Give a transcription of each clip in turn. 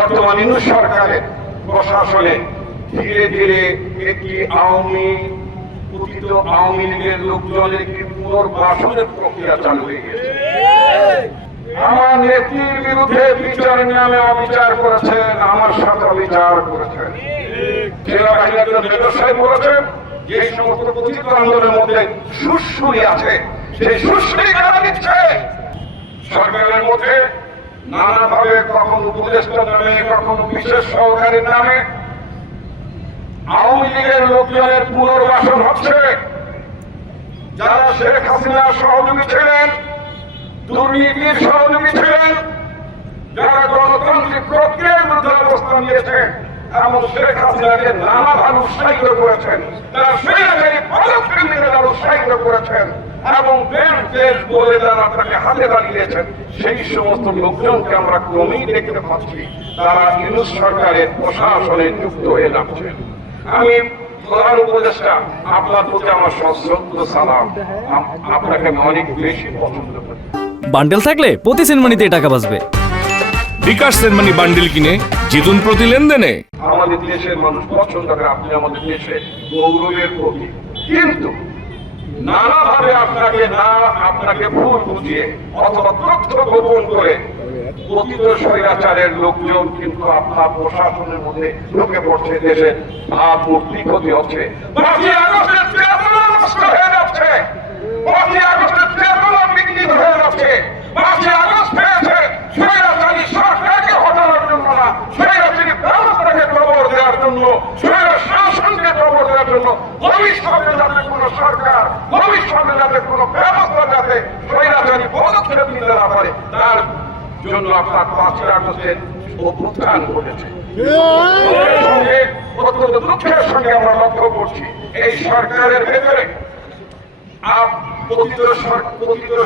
বর্তমান ইউনূস সরকারের প্রশাসনে ধীরে ধীরে একটি পতিত আওয়ামী লীগের লোকজনের একটি পুনর্বাসনের প্রক্রিয়া চালু হয়ে গেছে। আমার নেত্রীর বিরুদ্ধে বিচারের নামে অবিচার করেছেন, আমার সাথে অবিচার করেছেন। জেলা বাহিনীর একজন ব্যবসায়ী বলেছেন যে এই সমস্ত পতিত আন্দোলনের মধ্যে সুশ্রুরি আছে, সেই সুশ্রুরি কারা দিচ্ছে? সরকারের মধ্যে নানাভাবে কখনো উপদেষ্টার নামে, কখনো বিশেষ সহকারীর নামে আওয়ামী লীগের লোকজনের পুনর্বাসন হচ্ছে। যারা শেখ হাসিনার সহযোগী ছিলেন, দুর্নীতির সহযোগী ছিলেন, যারা গণতান্ত্রিক প্রক্রিয়ার বিরুদ্ধে অবস্থান নিয়েছেন এবং শেখ হাসিনাকে নানাভাবে উৎসাহিত করেছেন, তারা সেই পদক্ষেপ নিয়ে তারা উৎসাহিত করেছেন এবং দেশ বলে যারা তাকে হাতে দাঁড়িয়েছেন, সেই সমস্ত লোকজনকে আমরা ক্রমেই দেখতে পাচ্ছি তারা ইউনূস সরকারের প্রশাসনে যুক্ত হয়ে যাচ্ছেন। আমি প্রধান উপদেষ্টা, আপনার প্রতি আমার সশ্রদ্ধ সালাম। আপনাকে আমি অনেক বেশি পছন্দ করি। বান্ডেল থাকলে প্রতি সেনমানিতে টাকা বাঁচবে। বিকাশ সেনমানি বান্ডেল কিনে জিতুন প্রতি লেনদেনে। আমাদের দেশের মানুষ পছন্দ করে, আপনি আমাদের দেশের গৌরবের প্রতীক। কিন্তু নানাভাবে আপনাকে ভুল বুঝিয়ে অথবা তথ্য গোপন করে পতিত স্বৈরাচারের লোকজন কিন্তু আপনার প্রশাসনের মধ্যে ঢুকে পড়ছে, দেশের ভাবমূর্তি ক্ষতি হচ্ছে। 5ই আগস্টের চেতনা নষ্ট হয়ে যাচ্ছে, 5ই আগস্টের চেতনা বিকৃত হয়ে যাচ্ছে। 5ই আগস্ট হয়েছে স্বৈরাচারী সরকারকে হটানোর জন্য না, স্বৈরাচারী ব্যবস্থাকে কবর দেওয়ার জন্য, স্বৈর শাসনকে কবর দেওয়ার জন্য। ভবিষ্যতে যাতে কোনো সরকার, ভবিষ্যতে যাতে কোনো ব্যবস্থা যাতে স্বৈরাচারী পদক্ষেপ নিতে না পারে, তার জন্য আপনার 5ই আগস্টের অভ্যুত্থান ঘটেছে। অত্যন্ত দুঃখের সঙ্গে আমরা লক্ষ্য করছি এই সরকারের ভেতরে পতিত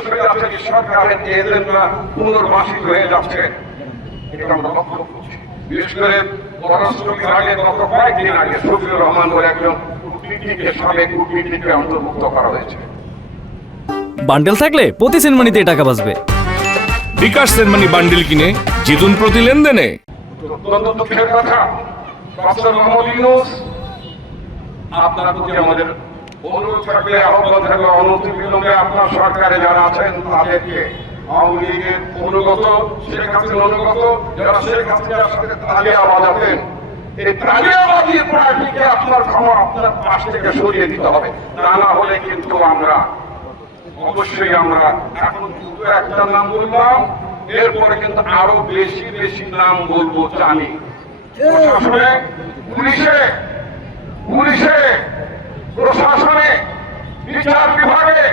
স্বৈরাচারী সরকারের এজেন্টরা পুনর্বাসিত হয়ে যাচ্ছে, এটা আমরা লক্ষ্য করছি। বিশেষ করে পররাষ্ট্র বিভাগের গত কয়েকদিন আগে শফিউর রহমান বলে একজন কূটনীতিককে, সাবেক কূটনীতিককে অন্তর্ভুক্ত করা হয়েছে। বান্ডেল থাকলে প্রতি সেনমানিতে টাকা বাঁচবে। বিকাশ সেনমানি বান্ডেল কিনে জিতুন প্রতি লেনদেনে। অত্যন্ত দুঃখের কথা, প্রফেসর মোহাম্মদ ইউনূস, আপনার প্রতি আমাদের অনুরোধ থাকলে, আহ্বান থাকলে অনতিবিলম্বে আপনার সরকারে যারা আছেন তাদেরকে আওয়ামী লীগের অনুগত, শেখ হাসিনা অনুগত, যারা শেখ হাসিনার সাথে তালিয়া বাজাতেন, এই তালিয়াবাদী পার্টিকে আপনার পাশ থেকে সরিয়ে দিতে হবে। তা না হলে কিন্তু অবশ্যই আমরা এখন দুটো একটা নাম বললাম, এরপরে কিন্তু আরো বেশি বেশি নাম বলবো। জানি প্রশাসনে, পুলিশে, প্রশাসনে, বিচার বিভাগে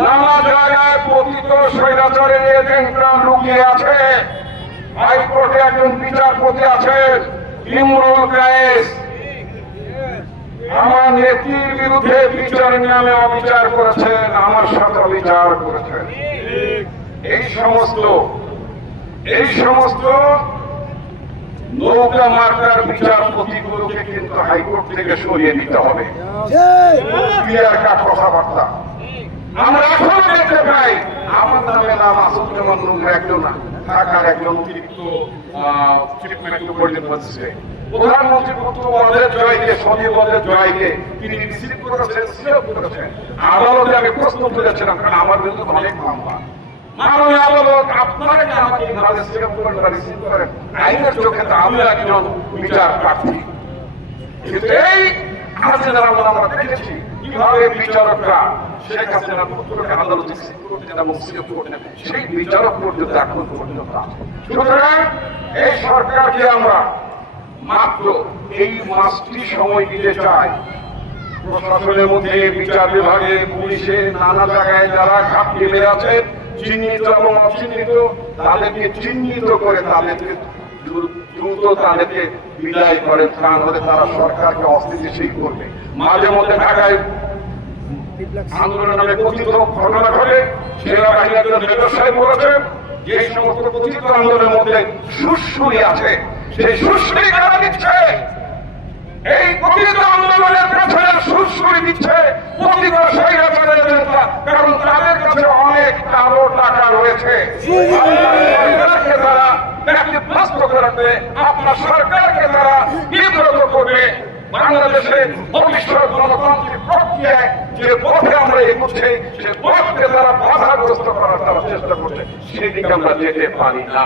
নানা জায়গায় পতিত স্বৈরাচারের এজেন্টরা লুকিয়ে আছে। হাইকোর্টে একজন বিচারপতি আছেন ইমরুল কায়েস, আমার নেত্রীর বিরুদ্ধে বিচারের নামে অবিচার করেছেন, আমার সাথে অবিচার করেছেন। এই সমস্ত নৌকা মার্কার বিচারপতিগুলোকে কিন্তু হাইকোর্ট থেকে সরিয়ে দিতে হবে। ক্লিয়ার কাট কথাবার্তা আমরা এখনো দেখতে পাই। আমার নামে নাম আসুজ্জামান নুর, একজন ঢাকার একজন অতিরিক্ত চিফ ম্যাজিস্ট্রেট, প্রধানমন্ত্রী পদের জয়কে, সচিবদের জয়কে তিনি রিসিভ করেছেন, সিলেক্ট করেছেন। আদালতে আমি প্রশ্ন তুলেছিলাম, কারণ আমার বিরুদ্ধে অনেক মামলা। মাননীয় আদালত আপনারা কি আমাকে সিলেক্ট করেন বা রিসিভ করেন? আইনের চোখে তো আমি একজন বিচার প্রার্থী। কিন্তু এই হাসিনার আমল আমরা দেখেছি কিভাবে বিচারকরা শেখ হাসিনার পুত্রকে আদালতে রিসিভ করতেন এবং সিলেক্ট করতেন, সেই বিচারক পর্যন্ত এখন পর্যন্ত আছে। সুতরাং এই সরকারকে আমরা মাত্র এই মাসটি সময় দিতে চাই। প্রশাসনের মধ্যে, বিচার বিভাগে, পুলিশে, নানা জায়গায় যারা ঘাটতি মেরে আছে, চিহ্নিত এবং অচিহ্নিত, তাদেরকে চিহ্নিত করে তাদেরকে দ্রুত তাদেরকে বিদায় করেন, তা হলে তারা সরকারকে অস্থিতিশীল করবে। মাঝে মধ্যে ঢাকায় আন্দোলনের নামে কথিত ঘটনা ঘটে, সেনাবাহিনী একজন ব্যবসায়ী বলেছেন যে এই সমস্ত কথিত আন্দোলনের মধ্যে সুশ্রুরি আছে, সেই সুশ্রুরি কারা দিচ্ছে? এই কথিত আন্দোলনের পেছনে সুর করে দিচ্ছে পতিত স্বৈরাচারের নেতা, কারণ তাদের কাছে অনেক কালো টাকা রয়েছে। সরকারকে তারা ব্যতিব্যস্ত করবে, আপনার সরকারকে তারা বিব্রত করবে। বাংলাদেশে ভবিষ্যৎ গণতান্ত্রিক প্রক্রিয়ায় যে পথে আমরা এগোচ্ছি, সে পথকে তারা বাধাগ্রস্ত করার তারা চেষ্টা করছে, সেদিকে আমরা যেতে পারি না।